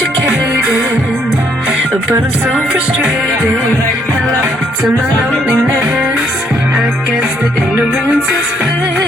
educated, but I'm so frustrated. Hello to my loneliness. I guess the ignorance is bliss.